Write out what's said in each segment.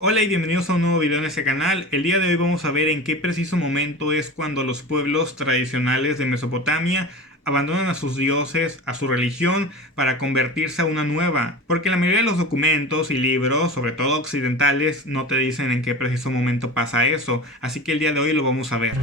Hola y bienvenidos a un nuevo video en este canal. El día de hoy vamos a ver en qué preciso momento es cuando los pueblos tradicionales de Mesopotamia abandonan a sus dioses, a su religión, para convertirse a una nueva. Porque la mayoría de los documentos y libros, sobre todo occidentales, no te dicen en qué preciso momento pasa eso. Así que el día de hoy lo vamos a ver.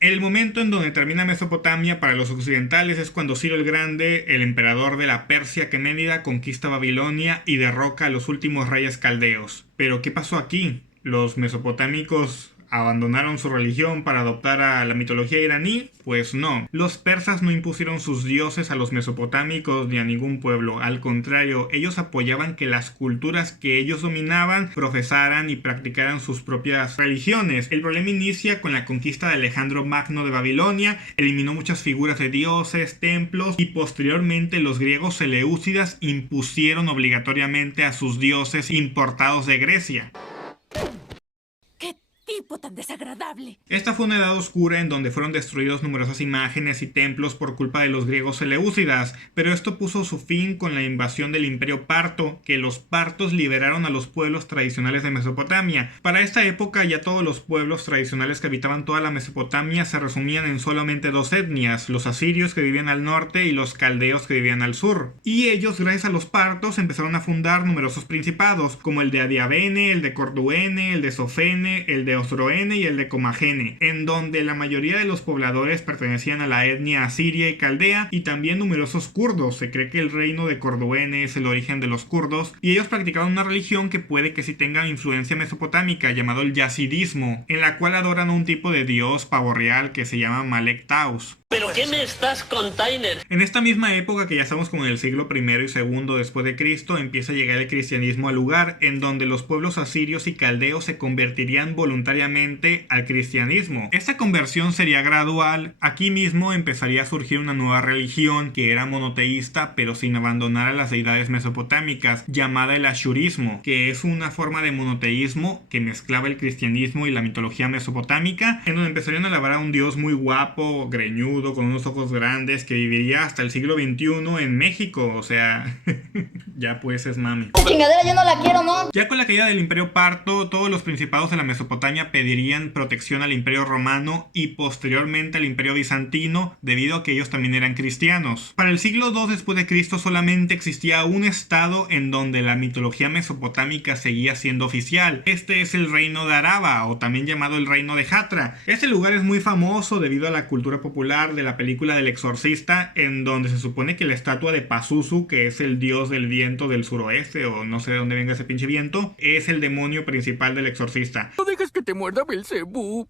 El momento en donde termina Mesopotamia para los occidentales es cuando Ciro el Grande, el emperador de la Persia aqueménida, conquista Babilonia y derroca a los últimos reyes caldeos. Pero ¿qué pasó aquí? ¿Los mesopotámicos abandonaron su religión para adoptar a la mitología iraní? Pues no. Los persas no impusieron sus dioses a los mesopotámicos ni a ningún pueblo. Al contrario, ellos apoyaban que las culturas que ellos dominaban profesaran y practicaran sus propias religiones. El problema inicia con la conquista de Alejandro Magno de Babilonia, eliminó muchas figuras de dioses, templos y posteriormente los griegos seleucidas impusieron obligatoriamente a sus dioses importados de Grecia. ¡Tipo tan desagradable! Esta fue una edad oscura en donde fueron destruidos numerosas imágenes y templos por culpa de los griegos seleucidas, pero esto puso su fin con la invasión del Imperio Parto, que los partos liberaron a los pueblos tradicionales de Mesopotamia. Para esta época ya todos los pueblos tradicionales que habitaban toda la Mesopotamia se resumían en solamente dos etnias, los asirios que vivían al norte y los caldeos que vivían al sur. Y ellos, gracias a los partos, empezaron a fundar numerosos principados, como el de Adiabene, el de Corduene, el de Sofene, el de Osroene y el de Comagene, en donde la mayoría de los pobladores pertenecían a la etnia asiria y caldea y también numerosos kurdos. Se cree que el reino de Corduene es el origen de los kurdos y ellos practicaban una religión que puede que sí tenga influencia mesopotámica llamado el yazidismo, en la cual adoran a un tipo de dios pavo real que se llama Malek Taus. ¿Pero qué me estás container? En esta misma época, que ya estamos como en el siglo I y II después de Cristo, empieza a llegar el cristianismo al lugar en donde los pueblos asirios y caldeos se convertirían voluntariamente al cristianismo. Esta conversión sería gradual. Aquí mismo empezaría a surgir una nueva religión que era monoteísta pero sin abandonar a las deidades mesopotámicas, llamada el ashurismo, que es una forma de monoteísmo que mezclaba el cristianismo y la mitología mesopotámica, en donde empezarían a alabar a un dios muy guapo, greñudo, con unos ojos grandes, que viviría hasta el siglo XXI en México. O sea, ya pues es mami. Esta chingadera yo no la quiero, ¿no? Ya con la caída del Imperio Parto, todos los principados de la Mesopotamia pedirían protección al Imperio Romano y posteriormente al Imperio Bizantino, debido a que ellos también eran cristianos. Para el siglo II después de Cristo solamente existía un estado en donde la mitología mesopotámica seguía siendo oficial. Este es el reino de Araba, o también llamado el reino de Hatra. Este lugar es muy famoso debido a la cultura popular de la película del Exorcista, en donde se supone que la estatua de Pazuzu, que es el dios del viento del suroeste, o no sé de dónde venga ese pinche viento, es el demonio principal del Exorcista. No dejes que te muerda Belcebú.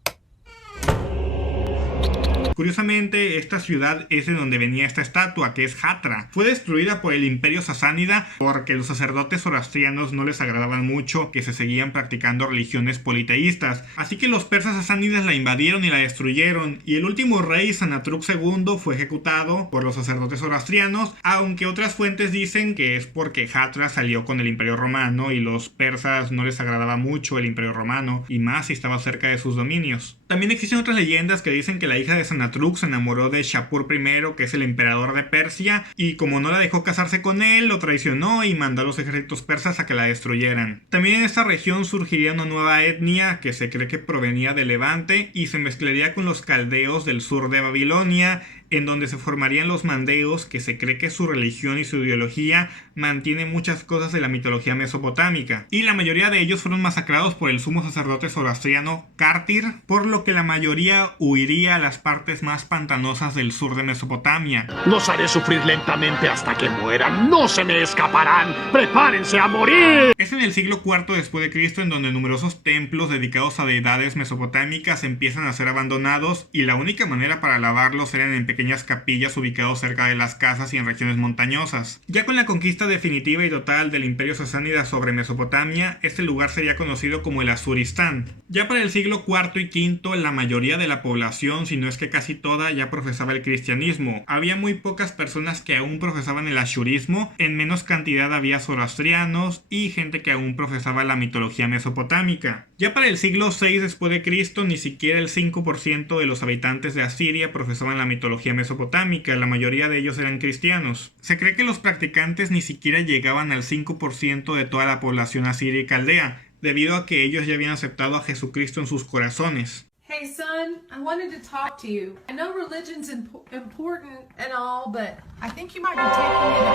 Curiosamente, esta ciudad es de donde venía esta estatua, que es Hatra. Fue destruida por el Imperio Sasánida porque los sacerdotes zoroastrianos no les agradaban mucho que se seguían practicando religiones politeístas. Así que los persas sasánidas la invadieron y la destruyeron, y el último rey, Sanatruk II, fue ejecutado por los sacerdotes zoroastrianos, aunque otras fuentes dicen que es porque Hatra salió con el Imperio Romano y los persas no les agradaba mucho el Imperio Romano, y más si estaba cerca de sus dominios. También existen otras leyendas que dicen que la hija de Sanatruk se enamoró de Shapur I, que es el emperador de Persia, y como no la dejó casarse con él, lo traicionó y mandó a los ejércitos persas a que la destruyeran. También en esta región surgiría una nueva etnia que se cree que provenía de Levante y se mezclaría con los caldeos del sur de Babilonia, en donde se formarían los mandeos, que se cree que su religión y su ideología mantiene muchas cosas de la mitología mesopotámica. Y la mayoría de ellos fueron masacrados por el sumo sacerdote zoroastriano Cártir, por lo que la mayoría huiría a las partes más pantanosas del sur de Mesopotamia. Los haré sufrir lentamente hasta que mueran. ¡No se me escaparán! ¡Prepárense a morir! Es en el siglo IV después de Cristo en donde numerosos templos dedicados a deidades mesopotámicas empiezan a ser abandonados, y la única manera para alabarlos eran en pequeñas capillas ubicados cerca de las casas y en regiones montañosas. Ya con la conquista definitiva y total del Imperio Sasánida sobre Mesopotamia, este lugar sería conocido como el Azuristán. Ya para el siglo IV y V, la mayoría de la población, si no es que casi toda, ya profesaba el cristianismo. Había muy pocas personas que aún profesaban el ashurismo, en menos cantidad había zoroastrianos y gente que aún profesaba la mitología mesopotámica. Ya para el siglo VI después de Cristo, ni siquiera el 5% de los habitantes de Asiria profesaban la mitología mitología mesopotámica, la mayoría de ellos eran cristianos. Se cree que los practicantes ni siquiera llegaban al 5% de toda la población asiria y caldea, debido a que ellos ya habían aceptado a Jesucristo en sus corazones. Hey son, I wanted to talk to you. I know religion's important and all, but I think you might be taking it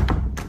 up.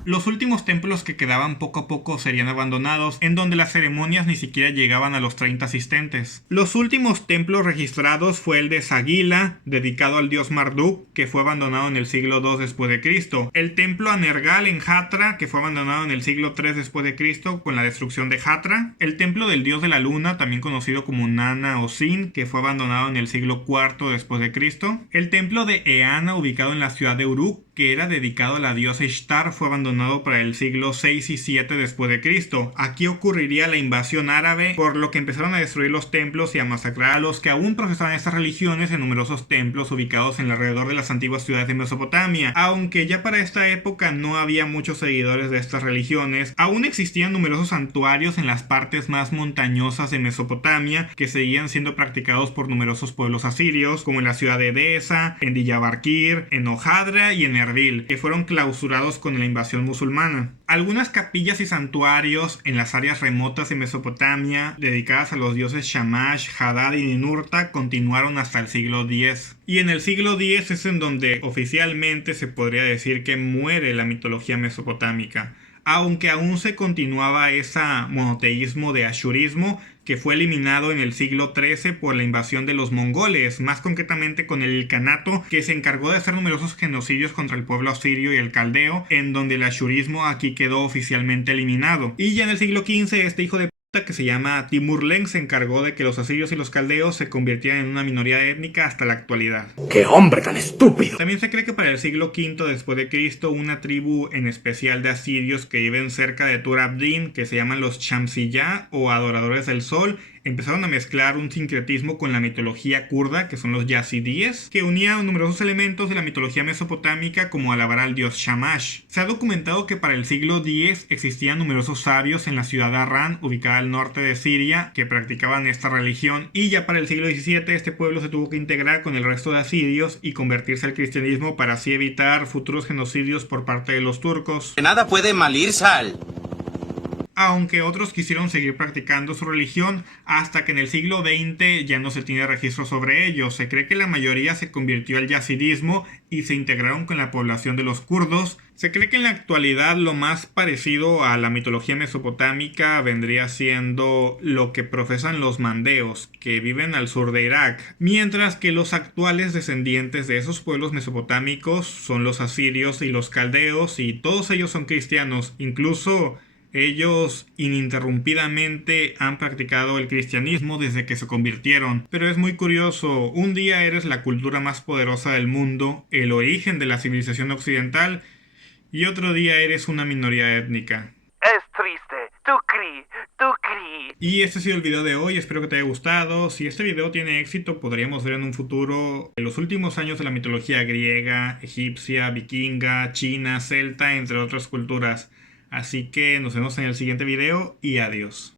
Los últimos templos que quedaban poco a poco serían abandonados, en donde las ceremonias ni siquiera llegaban a los 30 asistentes. Los últimos templos registrados fue el de Sagila, dedicado al dios Marduk, que fue abandonado en el siglo II después de Cristo. El templo a Nergal en Hatra, que fue abandonado en el siglo III después de Cristo con la destrucción de Hatra. El templo del dios de la luna, también conocido como Nana o Sin, que fue abandonado en el siglo IV después de Cristo. El templo de Eana, ubicado en la ciudad de Uruk, que era dedicado a la diosa Ishtar, fue abandonado para el siglo VI y VII después de Cristo. Aquí ocurriría la invasión árabe, por lo que empezaron a destruir los templos y a masacrar a los que aún profesaban estas religiones en numerosos templos ubicados en alrededor de las antiguas ciudades de Mesopotamia. Aunque ya para esta época no había muchos seguidores de estas religiones, aún existían numerosos santuarios en las partes más montañosas de Mesopotamia que seguían siendo practicados por numerosos pueblos asirios, como en la ciudad de Edesa, en Diyarbakir, en Ojadra y en Erbil, que fueron clausurados con la invasión musulmana. Algunas capillas y santuarios en las áreas remotas de Mesopotamia, dedicadas a los dioses Shamash, Hadad y Ninurta, continuaron hasta el siglo X. Y en el siglo X es en donde oficialmente se podría decir que muere la mitología mesopotámica, aunque aún se continuaba ese monoteísmo de ashurismo que fue eliminado en el siglo XIII por la invasión de los mongoles, más concretamente con el Ilcanato, que se encargó de hacer numerosos genocidios contra el pueblo asirio y el caldeo, en donde el ashurismo aquí quedó oficialmente eliminado. Y ya en el siglo XV este hijo de que se llama Timur-Lenk se encargó de que los asirios y los caldeos se convirtieran en una minoría étnica hasta la actualidad. ¡Qué hombre tan estúpido! También se cree que para el siglo V después de Cristo una tribu en especial de asirios que viven cerca de Tur Abdin, que se llaman los Shamsiyah o adoradores del sol, empezaron a mezclar un sincretismo con la mitología kurda, que son los yazidíes, que unían numerosos elementos de la mitología mesopotámica como alabar al dios Shamash. Se ha documentado que para el siglo X existían numerosos sabios en la ciudad de Harran, ubicada al norte de Siria, que practicaban esta religión, y ya para el siglo XVII este pueblo se tuvo que integrar con el resto de asirios y convertirse al cristianismo para así evitar futuros genocidios por parte de los turcos. Que nada puede mal ir, Sal. Aunque otros quisieron seguir practicando su religión hasta que en el siglo XX ya no se tiene registro sobre ellos. Se cree que la mayoría se convirtió al yazidismo y se integraron con la población de los kurdos. Se cree que en la actualidad lo más parecido a la mitología mesopotámica vendría siendo lo que profesan los mandeos, que viven al sur de Irak, mientras que los actuales descendientes de esos pueblos mesopotámicos son los asirios y los caldeos, y todos ellos son cristianos. Incluso ellos ininterrumpidamente han practicado el cristianismo desde que se convirtieron. Pero es muy curioso, un día eres la cultura más poderosa del mundo, el origen de la civilización occidental, y otro día eres una minoría étnica. Es triste. Tú crí. Y este ha sido el video de hoy, espero que te haya gustado. Si este video tiene éxito, podríamos ver en un futuro los últimos años de la mitología griega, egipcia, vikinga, china, celta, entre otras culturas. Así que nos vemos en el siguiente video y adiós.